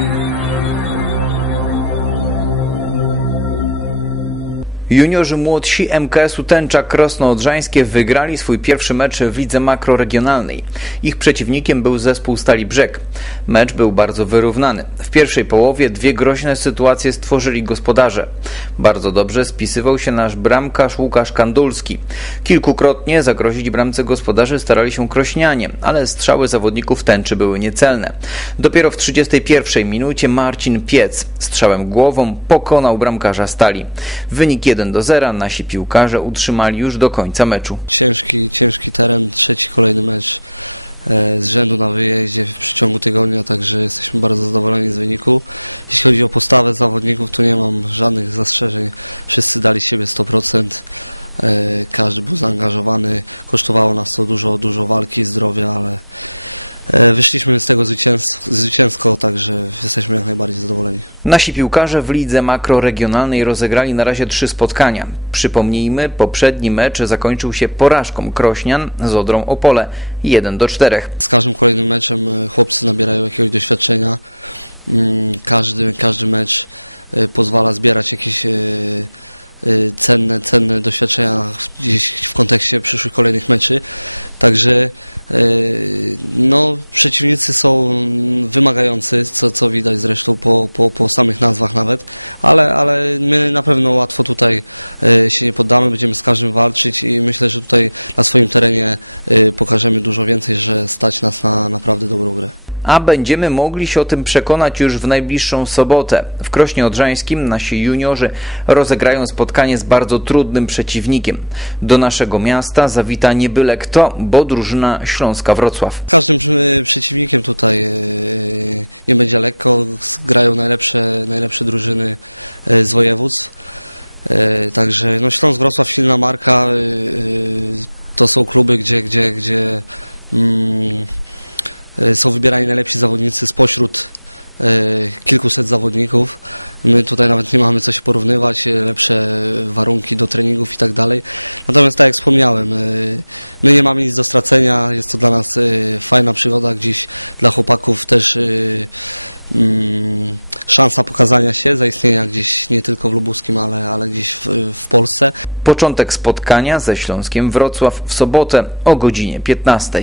Thank you. Juniorzy młodsi MKS-u Tęcza Krosno-Odrzańskie wygrali swój pierwszy mecz w lidze makroregionalnej. Ich przeciwnikiem był zespół Stali Brzeg. Mecz był bardzo wyrównany. W pierwszej połowie dwie groźne sytuacje stworzyli gospodarze. Bardzo dobrze spisywał się nasz bramkarz Łukasz Kandulski. Kilkukrotnie zagrozić bramce gospodarzy starali się krośnianie, ale strzały zawodników Tęczy były niecelne. Dopiero w 31 minucie Marcin Piec strzałem głową pokonał bramkarza Stali. Wynik 1 1 do 0 nasi piłkarze utrzymali już do końca meczu. Ciężki, ciężki teren, trzeci kolejny mecz e, z rzędu na wyjeździe w przeciągu tygodnia, także jesteśmy bardzo zadowoleni z wyniku. Jeśli chodzi o postawę zawodników, to nie mam żadnych zastrzeżeń. Wszyscy dali siebie 100%. E, każdy był zaangażowany. Kosztowało nas to dużo, dużo walki, zdrowia, ale wyszliśmy z tego zwycięsko, także jesteśmy jak najbardziej zadowoleni. Nasi piłkarze w lidze makroregionalnej rozegrali na razie trzy spotkania. Przypomnijmy, poprzedni mecz zakończył się porażką Krośnian z Odrą Opole 1 do 4. Z każdym kolejnym meczem e, chłopcy nabierają jakiegoś doświadczenia. Mm, każdy, każdy mecz e, pozwala zbierać jakieś cenne, cenne doświadczenia gdzieś w kontekście przyszłych kolejnych meczy. Także y, no, przeciwnicy są wymagający, co, co widać zresztą po, po, po samych nazwach nawet, ale, ale my na pewno łatwo tutaj y, się nie poddamy, będziemy z każdym walczyć i myślę, że tutaj na swoim terenie pokażemy dużo więcej, że stać nas na naprawdę dobrą grę a będziemy mogli się o tym przekonać już w najbliższą sobotę. W Krośnie Odrzańskim nasi juniorzy rozegrają spotkanie z bardzo trudnym przeciwnikiem. Do naszego miasta zawita nie byle kto, bo drużyna Śląska Wrocław. Każdym przeciwnikiem tutaj e, nie będzie lekko. Grają najlepsze, najlepsze drużyny e, z województw. E, także no Śląsk Wrocław silna marka. To są kluby, gdzie, gdzie, gdzie mm, E, są wybierani najlepsi zawodnicy spośród e, kilkuset zawodników. My tutaj nawet nie mamy co się porównywać, e, lepsze warunki do treningów i tak dalej. Natomiast tak jak wspomniałem, my nie mamy nic do stracenia, jest to dla nas fajna przygoda, gdzieś dla chłopaków też mm, szansa pokazania się, zaistnienia gdzieś nie tylko w Lubuskim, ale, ale gdzieś w, w Polsce. Początek spotkania ze Śląskiem Wrocław w sobotę o godzinie 15.